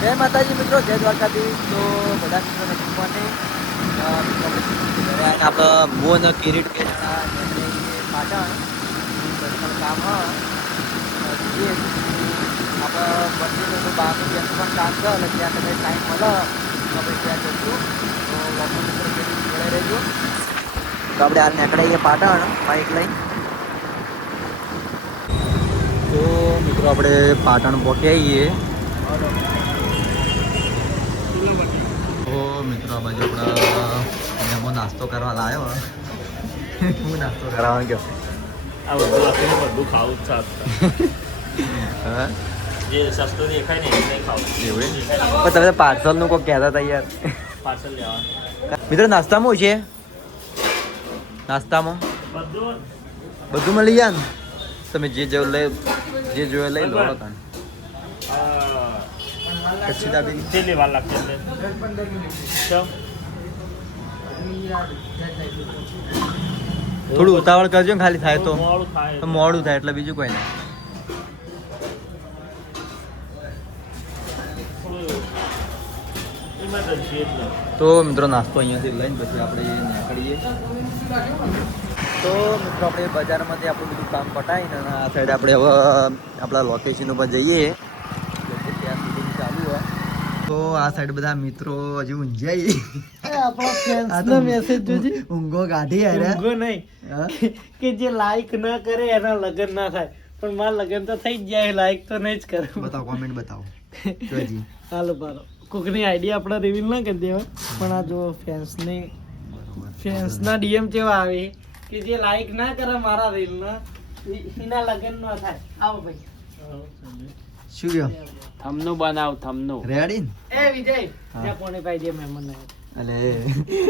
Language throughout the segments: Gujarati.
જય માતાજી મિત્રો, જય દ્વારકાધીશ. તો બધા મિત્રોને ગુડ મોર્નિંગ. આપણે મોન કિરીટ કે પાટણ દર્શન કામ આપણે મંદિરનું બહારનું જેનું પણ કામ છે એટલે ત્યાં તમે ટાઈમ મળે આપણે ત્યાં જઈશું. તો લોકો મિત્રો જોડે રહેજો. તો આપણે હાલ નીકળીએ પાટણ બાઈક લઈને. તો મિત્રો આપણે પાટણ પહોંચી આવીએ. તો મિત્રો આ બાજુ આપણે મેમો નાસ્તો કરવા લાવ્યો. હું નાસ્તો કરાવવાનો ગયો. આ બધું ખાવું જ હા જે સસ્તું દેખાય ને એ ખાવું એવું પણ તમે પાર્સલનું કોઈ કહેતા હતા યાર. પાર્સલ લેવાનું મિત્રો નાસ્તામાં છે, નાસ્તામાં બધું બધું મળી જાય ને. તમે જે જોયે લઈ લો. કાન કચ્છી દાબેલી કેટલી વાર લાગશે એટલે થોડું ઉતાવળ કરજો ને, ખાલી થાય તો મોડું થાય મોડું થાય એટલે બીજું કોઈ નહીં. ઇમરજન્સી એટલે તો મિત્રો નાસ્તો અહીંયાથી લઈને પછી આપણે નીકળીએ. તો મિત્રો આપણે બજારમાંથી આપણું બધું કામ પટાવીને આ સાઈડ આપણે હવે આપણા લોકેશન ઉપર જઈએ. ત્યાં સુધી ચાલુ હોય તો આ સાઈડ બધા મિત્રો હજી ઊંઝાઈ ઊંઘો કાઢી ઊંઘો નહીં કે જે લાઈક ના કરે એના લગ્ન ના થાય, પણ મારા લગ્ન તો થઈ જ જાય, લાઈક તો નહીં જ કરે. બતાવો, કોમેન્ટ બતાવો. હાલો બારો કોકની આઈડિયા આપણે રિવીલ ના કરી દેવા, પણ આ જો ફેન્સના ડીએમ કેવા આવે કે જે લાઈક ના કરે મારા રીલના એના લગ્ન ના થાય. આવો ભાઈ શું કહો? થમનું બનાવ થમનું રેડી એ વિજય ત્યાં કોને ભાઈ જે મહેમાન ના અલે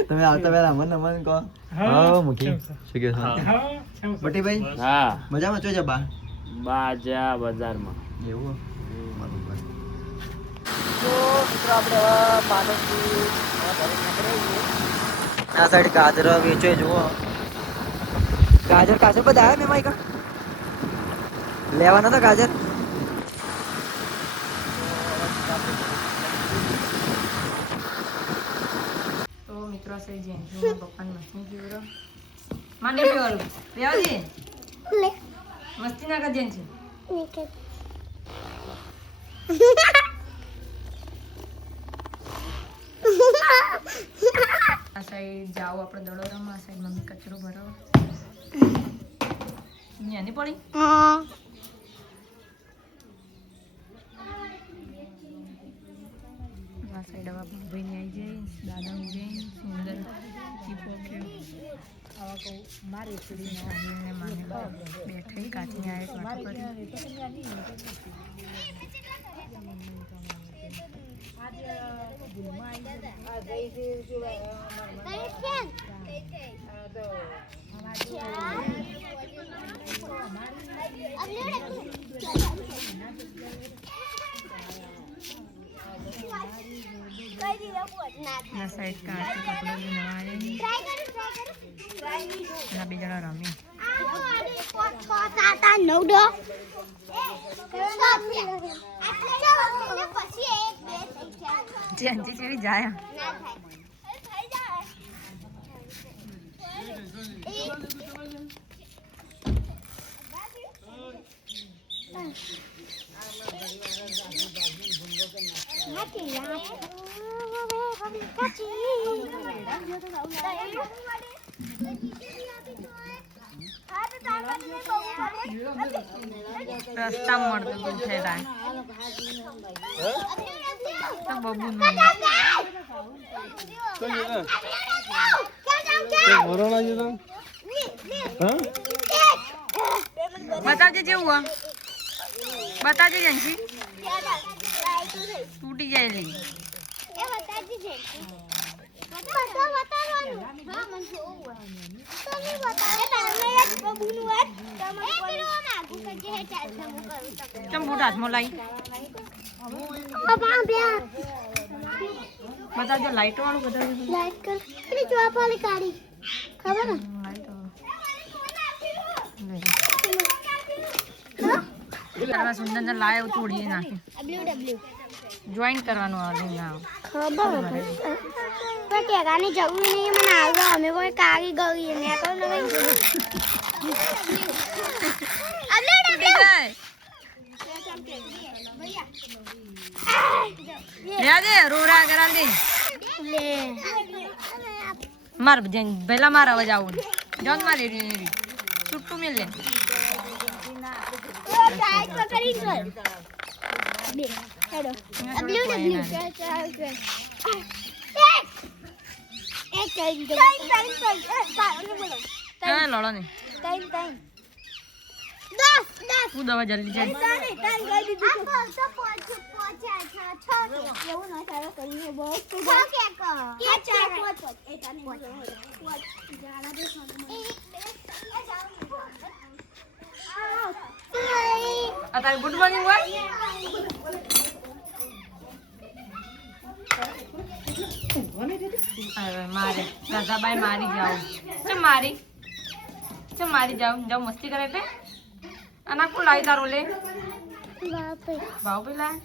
તમે આવતા પહેલા અમન કહો. હા મુખી શું કહો છો બટીભાઈ? હા મજામાં છો જબા? બાજા બજારમાં એવું બરોબર. તો મિત્રો આપણે હવે પાટણથી આ સાઈડ ગાજર વેચે જુઓ. ગાજર બધા આવ્યા મેં માઈકા લેવાના હતા ગાજર. તો મિત્રો સે જેન્ટ્રી પપ્પાને મસ્તી કેવરો માને કેવરો રેવાજી મસ્તી ના કર જેન્ટ્રી આ સાઈડ જાઓ આપણે દડોરામાં. આ સાઈડ મમ્મી કચરો ભરો ન્યાની પડી. આ સાઈડ હવે ભાઈને આવી જાય, દાદા આવી જાય, સુંદર ચીપો કે આવા કહું મારી છોડીને આવીને માને બેઠી કાચી આ એક વાતો કરી. આ સાઈડ કાચી કપડો લઈને આવે અને બે જણા રમી. જેન્ટી જેવી જાય રસ્તા મળતું બહુ થઈ જાય તો બબુ બતાવજે જેવું બતાવજે જંશી તૂટી જાય લઈ કેમ બૂટ હાથમાં લાવી બતાવજો લાઈટ વાળું બતાવજો. લાઈટ કર પેલી જોવા પાલી કાઢી ખબર ને લાઈટ સુંદર લાય તોડીએ નાખી. જોઈન કરવાનું આવે ના ખબર પણ ટેકાની જરૂર નહીં મને આગળ અમે કોઈ કારી ગઈ ને તો રોરા કરા દે માર પહેલા મારા અવાજ આવું જોન મારે છૂટું મેલ લે હા લડો ને હું દવા જલ્દી જાય અત્યારે ગુડ મોર્નિંગ હોય મારે દાદાભાઈ મારી જાઉં ચમ મારી જાઉં મસ્તી કરે તે અને કોણ લાવી તારો લે ભાવ પેલા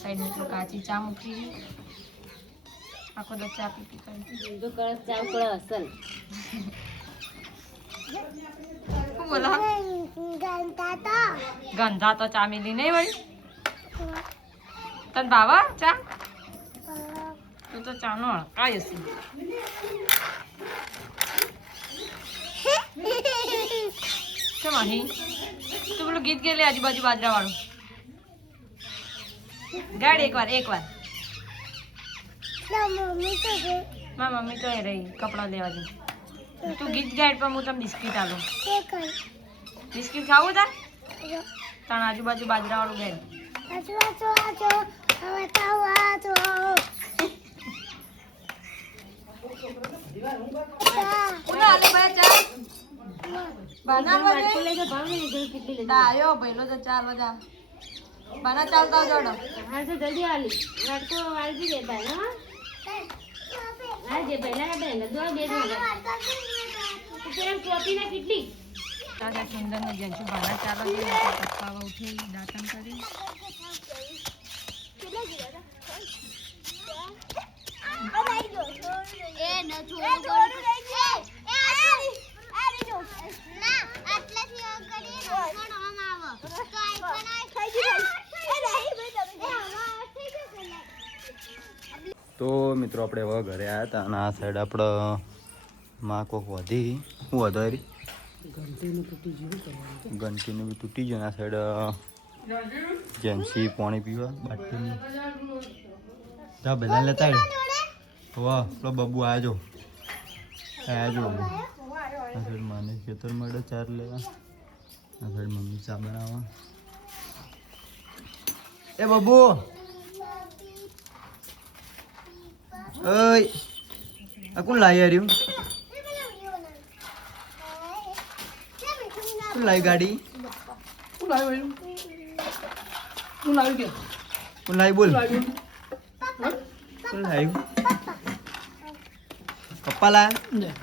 સાઈડ મિત્રો કાચી ચા મૂકી આખો દો ચા પી કરી શું બોલા ગંધા તો ચા મિલી નહીં ભાઈ તને ભાવા ચા તું તો ચા નો હળકાય હશે કેમ અહીં તું પેલું ગીત ગે લે આજુબાજુ બાજરા વાળું ગાડ એકવાર મારી મમ્મી તો એ રહી કપડા લેવા દે તું ગીત ગાડ પણ હું તમને બિસ્કીટ આલું બિસ્કીટ ખાવું તાર તાણ આજુબાજુ બાજરા વાળું ગાડ બના ચાલતા જોડો જલ્દી આલી લડકો વાળી દે ભાઈ હા જે પહેલા બેન દો બે કોપી ના કેટલી તાજા સુંદર ને જંજુ બના ચાલો પપ્પા ઉઠી દાતન કરી તો મિત્રો આપણે હવે ઘરે આવ્યા હતા અને આ સાઈડ આપણે માં કોક વધી શું વધો એરી ઘંટીનું બી તૂટી ગયું. આ સાઈડ જેન્સી પાણી પીવા બાટલીની જા બધા લેતા વાહ પેલો બબુ આજો આ સાઈડ માને ખેતર મળે ચાર લેવા. આ સાઈડ મમ્મી ચા બનાવવા. એ બબુ ઓય આ કોણ લાવી રહ્યું? કોણ લાવી ગાડી? કોણ લાવી બોલ? કોણ લાવી? પપ્પા લાયા?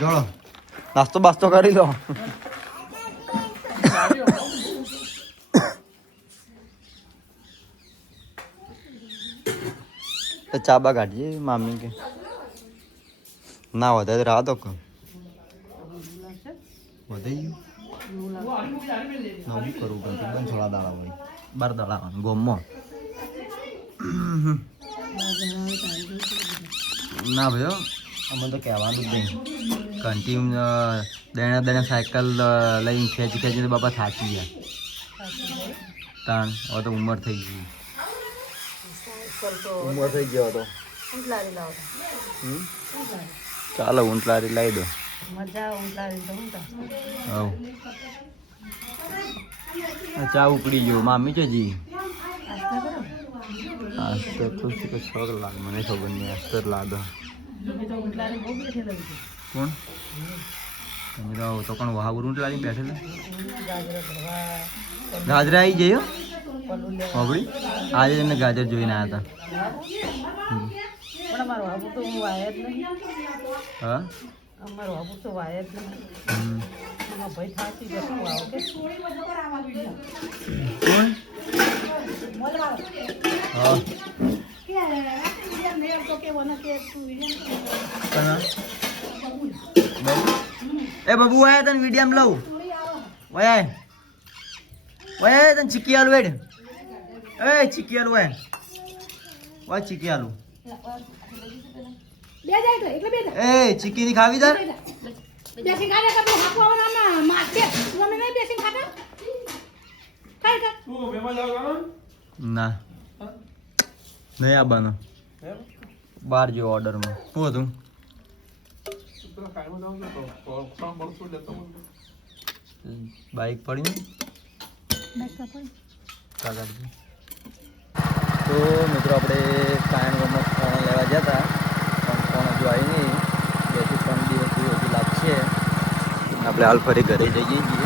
જોડો નાસ્તો બાસ્તો કરી લો. તો ચા બા કાઢીએ મામી કે ના વધારે રાહ તો વધી ગયું નવું કરવું પણ બંધ થોડા દાડા હોય 12 દાડા ગોમમાં ના ભાઈઓ અમે તો કહેવાનું જ નહીં. કન્ટિન્યુ દણે સાયકલ લઈને ખેંચી તો બાપા થાકી ગયા. તાણ હવે તો ઉંમર થઈ ગઈ. ઉંમર થઈ ગયો હતો. ચાલો ઊંટલારી લાવી દો. ચા ઉપડી ગયો મામી છે જી. અસ્તર તો શું કે શોખ લાગ મને ખબર નહીં. અસ્તર લાગે કોણ તમે તો પણ વહાવર ઊંટલારી બેઠેલા. ગાજરા આવી જઈએ હોબળી આજે તમે ગાજર જોઈને આવ્યા હતા. હા અમારો બાબુ તો વાય જ નહીં. એમાં ભાઈ થાકી જતું આવો કે એ બબુ આયા તને વિડીયમ લઉં વયા વયા તને ચીકી આલુ add a chikki aloo Y ચીકી આલુ એ ચીકી ની ખાવી તાર ના નહીં આવવાનો બાર જેવો ઓર્ડરમાં શું હતું બાઈક પડી તો મિત્રો આપણે કાયણમાં ફોન લેવા ગયા હતા પણ ફોન હજુ આવી નહીં 2 થી 3 દિવસ હજુ લાગશે આપણે હાલ ફરી ઘરે જઈએ છીએ